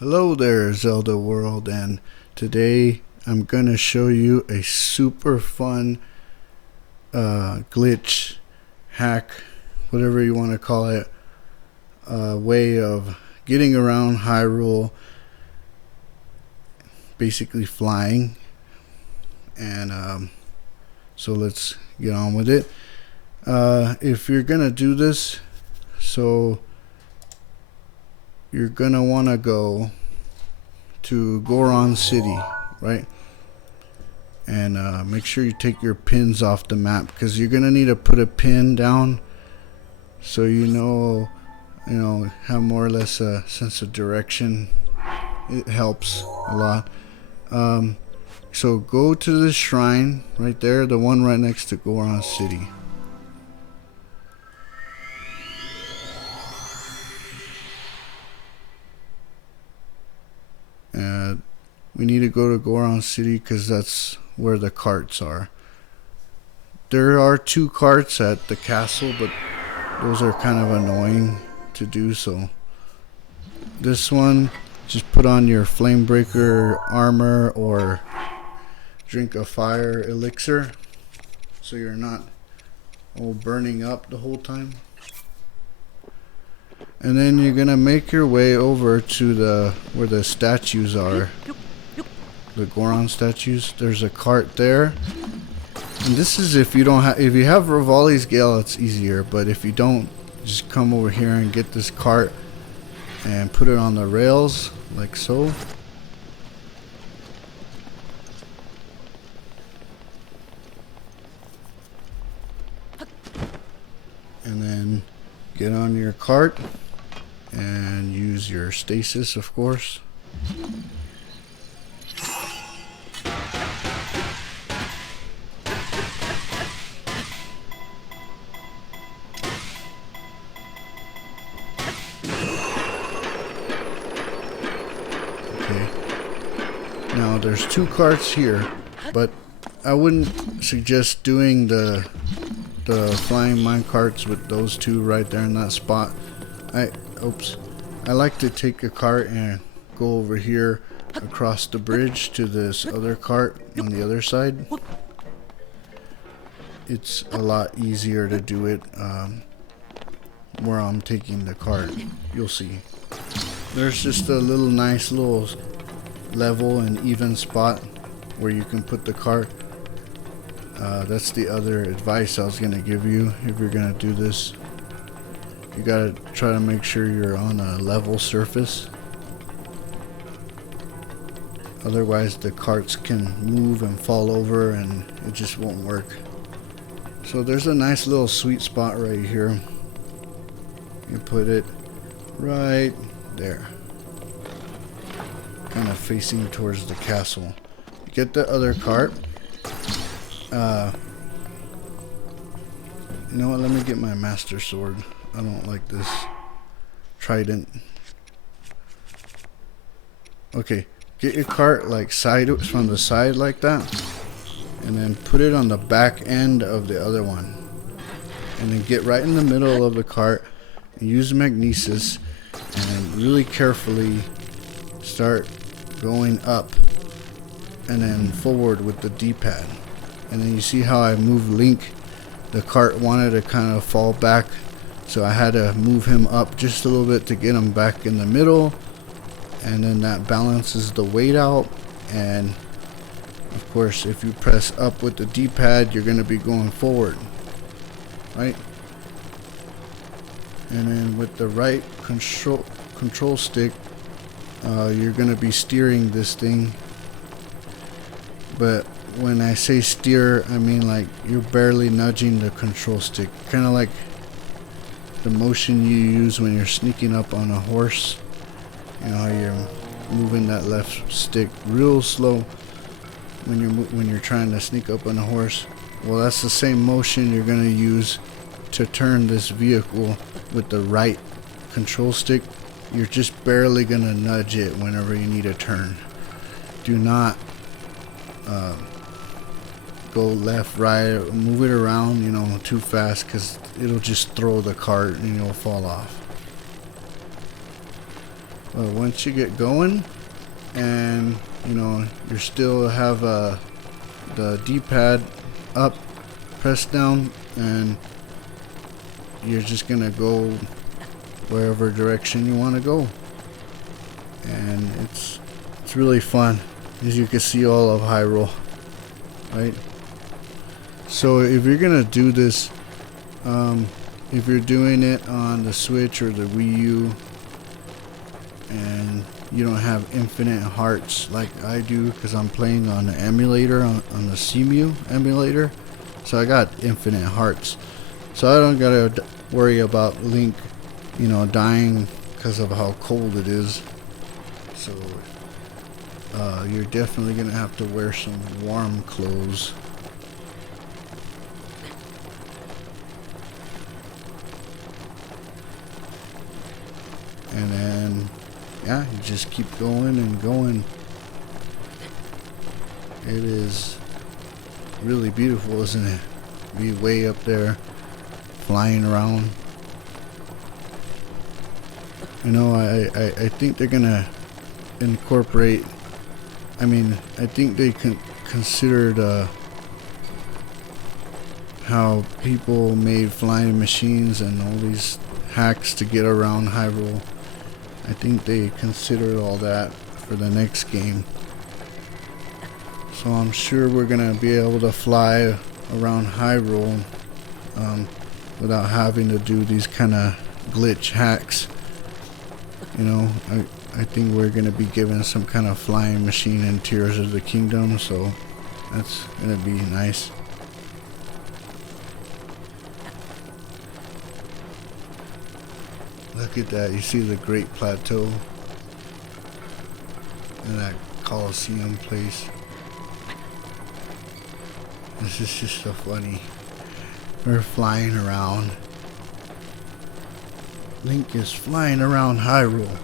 Hello there, Zelda world, and today I'm gonna show you a super fun glitch, hack, whatever you want to call it, way of getting around Hyrule, basically flying. And so let's get on with it. If you're gonna do this, so you're gonna want to go to Goron City, right? And make sure you take your pins off the map, because you're gonna need to put a pin down so have more or less a sense of direction. It helps a lot. So go to the shrine right there, the one right next to Goron City. We need to go to Goron City because that's where the carts are. There are two carts at the castle, but those are kind of annoying to do. So this one, just put on your flame breaker armor or drink a fire elixir so you're not all burning up the whole time. And then you're gonna make your way over to where the statues are, the Goron statues. There's a cart there, and this is if you have Rivali's Gale, it's easier. But if you don't, just come over here and get this cart and put it on the rails like so. And then get on your cart and use your stasis, of course. Okay. Now there's two carts here, but I wouldn't suggest doing the flying mine carts with those two right there in that spot. I like to take a cart and go over here across the bridge to this other cart on the other side. It's a lot easier to do it where I'm taking the cart. You'll see. There's just a nice little level and even spot where you can put the cart. That's the other advice I was going to give you if you're going to do this. You got to try to make sure you're on a level surface. Otherwise the carts can move and fall over and it just won't work. So there's a nice little sweet spot right here. You put it right there, kind of facing towards the castle. Get the other cart. You know what, let me get my master sword. I don't like this trident. Okay, get your cart like from the side like that, and then put it on the back end of the other one, and then get right in the middle of the cart and use magnesis and really carefully start going up and then forward with the D-pad. And then you see how I moved Link. The cart wanted to kind of fall back, so I had to move him up just a little bit to get him back in the middle, and then that balances the weight out. And of course, if you press up with the D-pad, you're going to be going forward, right? And then with the right control stick, you're going to be steering this thing. But when I say steer, I mean like you're barely nudging the control stick, kind of like the motion you use when you're sneaking up on a horse. You know how you're moving that left stick real slow when you're trying to sneak up on a horse. Well, that's the same motion you're going to use to turn this vehicle with the right control stick. You're just barely going to nudge it whenever you need a turn. Do not go left, right, move it around, too fast, because it'll just throw the cart and you'll fall off. once you get going, and you know you still have the D-pad up, press down, and you're just gonna go wherever direction you want to go, and it's really fun. As you can see, all of Hyrule, right? So if you're gonna do this, if you're doing it on the Switch or the Wii U, and you don't have infinite hearts like I do, because I'm playing on the emulator, on the CMU emulator, so I got infinite hearts, so I don't gotta worry about Link, you know, dying because of how cold it is. So you're definitely gonna have to wear some warm clothes. And then yeah, you just keep going and going. It is really beautiful, isn't it? Be way up there flying around. You know, I think they're gonna incorporate, I mean, I think they considered how people made flying machines and all these hacks to get around Hyrule. I think they considered all that for the next game. So I'm sure we're gonna be able to fly around Hyrule without having to do these kind of glitch hacks. You know, I think we're gonna be given some kind of flying machine in Tears of the Kingdom, so that's gonna be nice. Look at that, you see the Great Plateau and that Colosseum place. This is just so funny. We're flying around. Link is flying around Hyrule.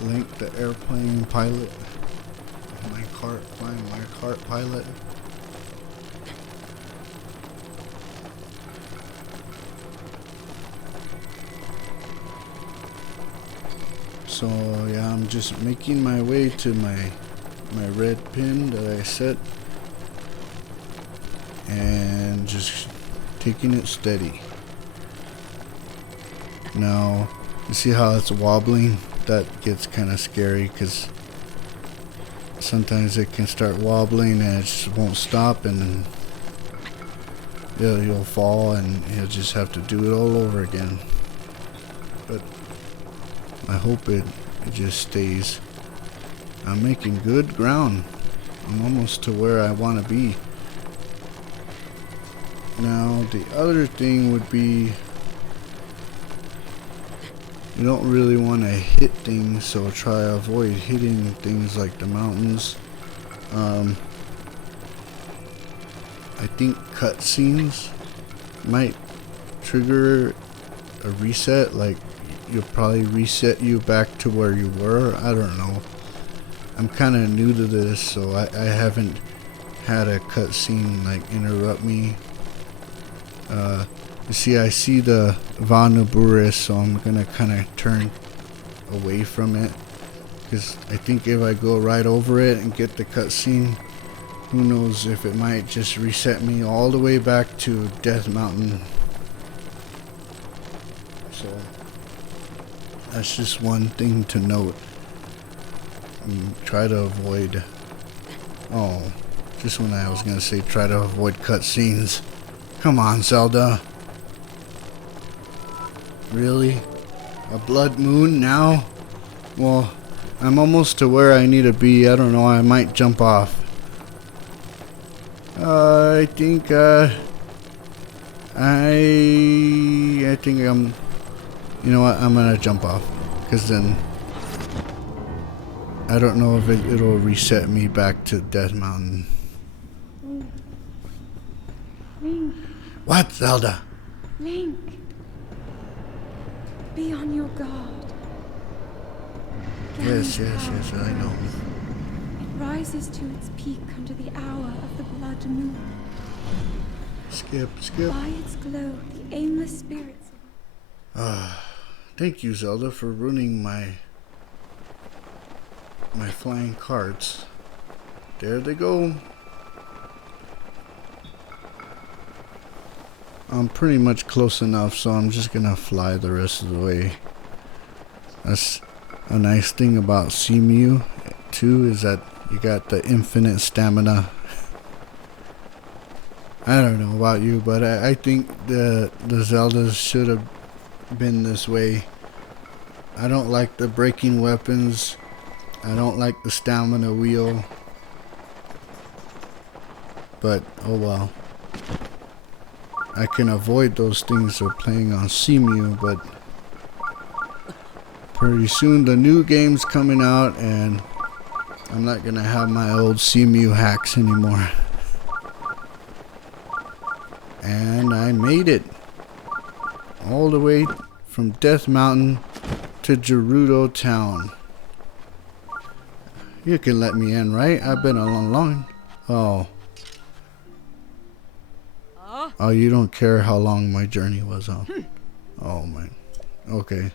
Link, the airplane pilot. My cart pilot. So yeah, I'm just making my way to my red pin that I set, and just taking it steady. Now, you see how it's wobbling? That gets kind of scary, because sometimes it can start wobbling and it just won't stop, and you'll fall and you'll just have to do it all over again. But I hope it just stays. I'm making good ground. I'm almost to where I want to be. Now the other thing would be, you don't really want to hit things, so try to avoid hitting things like the mountains. I think cutscenes might trigger a reset, like you'll probably reset you back to where you were. I don't know. I'm kind of new to this, so I haven't had a cutscene like interrupt me. You see, I see the Vanuburis, so I'm gonna kind of turn away from it, because I think if I go right over it and get the cutscene, who knows if it might just reset me all the way back to Death Mountain. So that's just one thing to note. Try to avoid, just when I was gonna say try to avoid cutscenes. Come on, Zelda. Really? A blood moon now? Well, I'm almost to where I need to be. I don't know, I might jump off. I think I'm, you know what, I'm gonna jump off, because then I don't know if it'll reset me back to Death Mountain. Link. What, Zelda? Link. Be on your guard. Yes, I know. It rises to its peak under the hour of the blood moon. Skip. By its glow, the aimless spirits. Thank you, Zelda, for ruining my flying carts. There they go. I'm pretty much close enough, so I'm just gonna fly the rest of the way. That's a nice thing about Cemu too, is that you got the infinite stamina. I don't know about you, but I think the Zeldas should have been this way. I don't like the breaking weapons. I don't like the stamina wheel. But oh well. I can avoid those things for playing on Cemu, but pretty soon the new game's coming out and I'm not gonna have my old Cemu hacks anymore. And I made it all the way from Death Mountain to Gerudo Town. You can let me in, right? I've been a long. Oh. Oh, you don't care how long my journey was, huh? Oh, man. Okay.